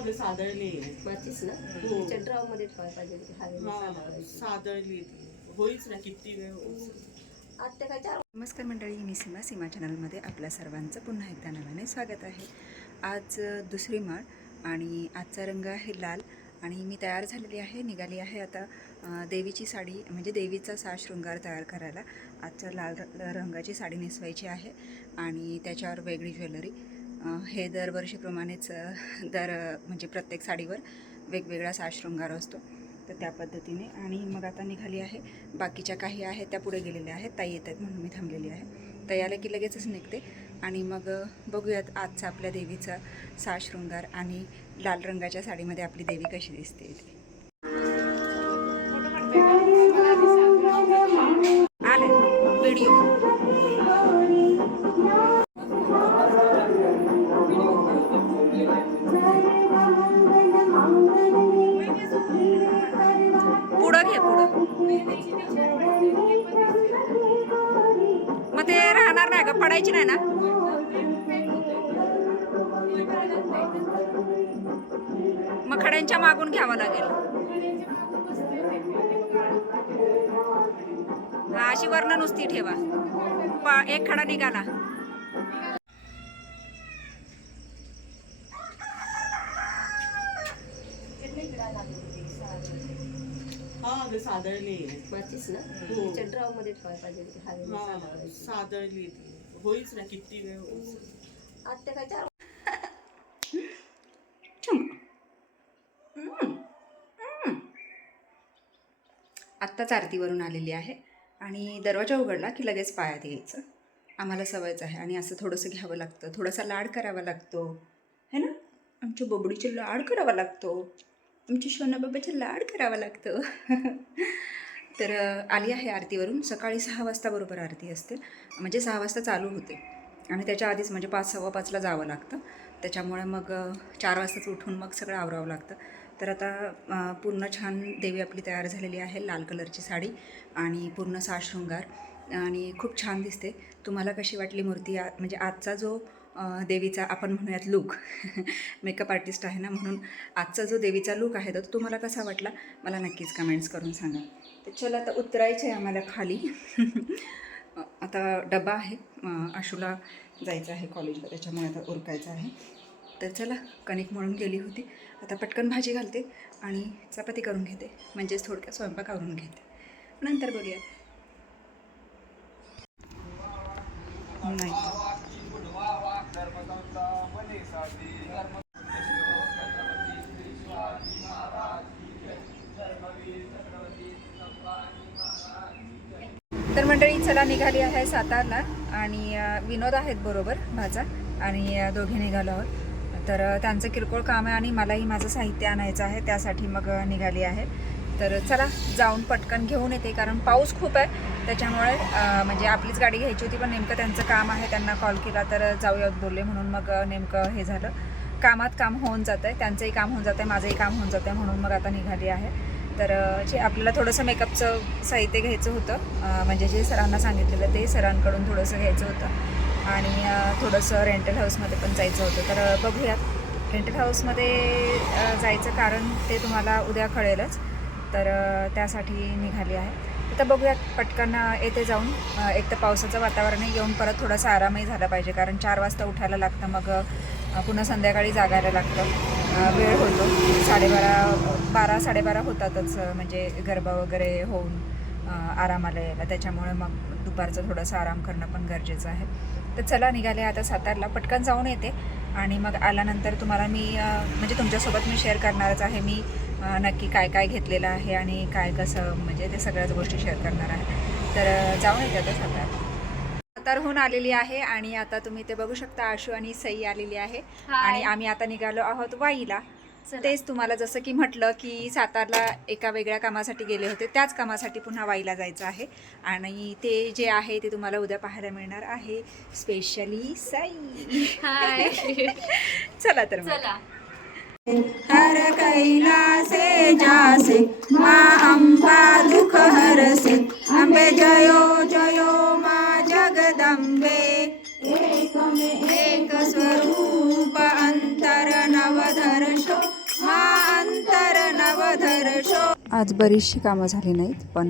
ते सादळली आहे. माचीस ना हो. ड्रॉ मध्ये ठेवायला पाहिजे ती हवेने हा साधावायची. सादळली ती होईच ना किती वेळ होईच. आत्या काय चार नमस्कार मंडळी मी सीमा सीमा चॅनलमध्ये आपल्या सर्वांचं पुन्हा एकदा नव्याने स्वागत आहे आज अ, दुसरी माळ आणि आजचा रंग आहे लाल आणि मी तयार झालेली आहे निघाली आहे आता अ, देवीची साडी म्हणजे देवीचा सा शृंगार तयार करायला आजच्या लाल र- रंगाची साडी नेसवायची आहे आणि त्याच्यावर वेगळी ज्वेलरी हे दरवर्षीप्रमाणेच दर म्हणजे प्रत्येक साडीवर वेगवेगळा सा शृंगार असतो. तर त्या पद्धतीने आणि मग आता निघाली आहे. बाकीच्या काही आहेत त्या पुढे गेलेल्या आहेत. ताई येत आहेत म्हणून मी थांबलेली आहे. ताई आल्या की लगेचच निघते. आणि मग बघूयात आजचा आपल्या देवीचा सा शृंगार आणि लाल रंगाच्या साडीमध्ये आपली देवी कशी दिसते. इथे आले. व्हिडिओ. मग खड्यांच्या मागून घ्यावं लागेल अशी वर्ण नुसती ठेवा प- एक खडा निघाला हा सादळली आहे. माचीस ना हो. ड्रॉ मध्ये ठेवायला पाहिजे हा होईच ना किती वेळ. आत्या काय चार आत्ताच आरतीवरून आलेली आहे आणि दरवाजा उघडला की लगेच पायात यायचं. आम्हाला सवयच आहे आणि असं थोडंसं घ्यावं लागतं. थोडासा लाड करावा लागतो. है ना? आमच्या बोबडीचे लाड करावा लागतो. आमच्या शोनाबाबाचे लाड करावा लागतो. तर आली आहे आरतीवरून. सकाळी सहा वाजता बरोबर आरती असते. म्हणजे सहा वाजता चालू होते. आणि त्याच्या आधीच म्हणजे पाच सव्वा पाचला जावं लागतं. त्याच्यामुळे मग चार वाजताच उठून मग सगळं आवरावं लागतं. तर आता पूर्ण छान देवी आपली तयार झालेली आहे लाल कलरची साडी आणि पूर्ण साशृंगार आणि खूप छान दिसते. तुम्हाला कशी वाटली मूर्ती? आ- म्हणजे आजचा जो देवीचा आपण म्हणूयात लुक मेकअप आर्टिस्ट आहे ना म्हणून आजचा जो देवीचा लुक आहे तर तो तुम्हाला कसा वाटला? मला नक्कीच कमेंट्स करून सांगा. तर चला आता उतरायचं आहे आम्हाला खाली. आता डबा आहे. आशूला जायचं आहे कॉलेजला त्याच्यामुळे आता उरकायचं आहे. तर चला कणिक म्हणून गेली होती. आता पटकन भाजी घालते आणि चपाती करून घेते. म्हणजेच थोडक्यात स्वयंपाक आवरून घेते. नंतर बघूया. नाही तर मंडळी चला निघाली आहे सातारला आणि विनोद आहेत बरोबर माझा आणि दोघे निघालो आहोत. तर त्यांचं किरकोळ काम आहे आणि मलाही माझं साहित्य आणायचं आहे त्यासाठी मग निघाली आहे. तर चला जाऊन पटकन घेऊन येते कारण पाऊस खूप आहे. त्याच्यामुळे म्हणजे आपलीच गाडी घ्यायची होती पण नेमकं त्यांचं काम आहे त्यांना कॉल केला तर जाऊयात बोलले म्हणून मग नेमकं हे झालं. कामात काम होऊन जातं आहे त्यांचंही काम होऊन जातं आहे माझंही काम होऊन जातं आहे म्हणून मग आता निघाली आहे. तर जे आपल्याला थोडंसं मेकअपचं साहित्य घ्यायचं होतं म्हणजे जे सरांना सांगितलेलं ते सरांकडून थोडंसं घ्यायचं होतं. आणि थोडंसं रेंटल हाऊसमध्ये पण जायचं होतं. तर बघूयात रेंटल हाऊसमध्ये जायचं कारण ते तुम्हाला उद्या कळेलच. तर त्यासाठी निघाली आहे. तर बघूयात पटकन येथे येते जाऊन एक तर पावसाचं वातावरण येऊन परत थोडासा आरामही झाला पाहिजे. कारण चार वाजता उठायला लागतं मग पुन्हा संध्याकाळी जागायला लागतं. वेळ होतो. साडेबारा बारा साडेबारा होतातच म्हणजे गरबा वगैरे होऊन आरामाला यायला. त्याच्यामुळे मग दुपारचं थोडंसं आराम करणं पण गरजेचं आहे. तर चला निघाले आता सातारला. पटकन जाऊन येते. आणि मग आल्यानंतर तुम्हाला मी म्हणजे तुमच्यासोबत मी शेअर करणारच आहे. मी नक्की काय काय घेतलेलं आहे आणि काय कसं म्हणजे ते सगळ्याच गोष्टी शेअर करणार आहे. तर जाऊन येते आता सातार. सातारहून आलेली आहे आणि आता तुम्ही ते बघू शकता आशू आणि सई आलेली आहे. आणि आम्ही आता निघालो आहोत वाईला. तेच तुम्हाला जसं की म्हटलं की सातारला एका वेगळ्या कामासाठी गेले होते त्याच कामासाठी पुन्हा वाईला जायचं आहे. आणि ते जे आहे ते तुम्हाला उद्या पाहायला मिळणार आहे. स्पेशली साई. हाय चला तर. चला. हर कैलासे जासे मा दुख हरसे अंबे जयो जयो मा जगदंबे. आज बरीचशी कामं झाली नाहीत पण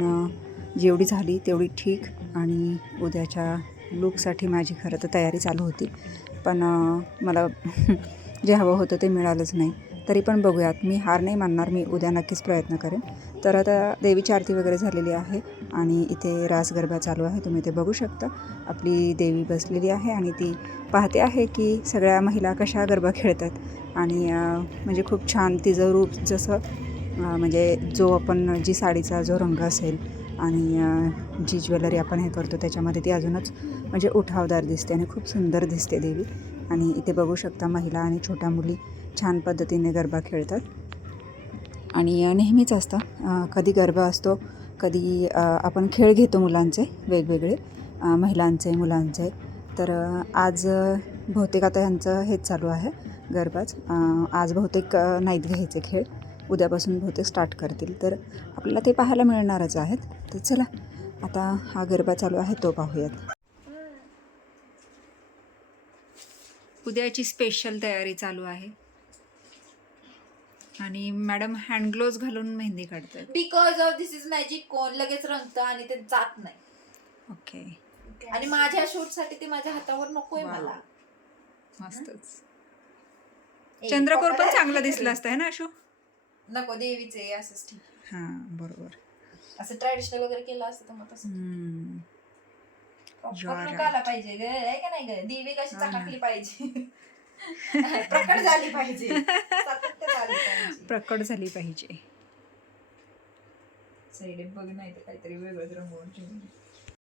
जेवढी झाली तेवढी ठीक आणि उद्याच्या लूकसाठी माझी खरं तर तयारी चालू होती. पण मला जे हवं होतं ते मिळालंच नाही. तरी पण बघूयात मी हार नाही मानणार मी उद्या नक्कीच प्रयत्न करेन. तर आता देवीची आरती वगैरे झालेली आहे आणि इथे रास गरबा चालू आहे तुम्ही ते बघू शकता. आपली देवी बसलेली आहे आणि ती पाहते आहे की सगळ्या महिला कशा गरबा खेळतात. आणि म्हणजे खूप छान तिचं रूप जसं म्हणजे जो आपण जी साडीचा जो रंग असेल आणि जी ज्वेलरी आपण हे करतो त्याच्यामध्ये ती अजूनच म्हणजे उठावदार दिसते आणि खूप सुंदर दिसते देवी. आणि इथे बघू शकता महिला आणि छोट्या मुली छान पद्धतीने गरबा खेळतात. आणि नेहमीच असतं कधी गरबा असतो कधी आपण खेळ घेतो मुलांचे वेगवेगळे महिलांचे मुलांचे. तर आज बहुतेक आता यांचं हेच चालू आहे गरबाच. आज बहुतेक नाहीत घ्यायचे खेळ. उद्यापासून बहुतेक स्टार्ट करतील. तर आपल्याला ते पाहायला मिळणारच आहेत. तर चला आता हा गरबा चालू आहे तो पाहूयात. उद्याची स्पेशल तयारी चालू आहे. आणि मॅडम हँड ग्लोव्ज घालून मेहंदी काढतात because of this is magic कोण लगेच रंगतं आणि ते जात नाही. ओके आणि माझ्या शूटसाठी ते माझ्या हातावर नकोय Wow. मला. मस्तच. चंद्रकोर पण. चांगलं दिसलं असतं है ना अशू? नको देवीचे असंच ठीक हां बरोबर. असं ट्रॅडिशनल वगैरे केलं असतं तर मग तसं हम्म. पाहिजे ग आहे का नाही ग? देवी कशी. चकाकली पाहिजे. प्रकट झाली पाहिजे. सातत्य झाली पाहिजे. प्रकट झाली पाहिजे. बघ नाही तर काहीतरी वेगळंच रंगवून.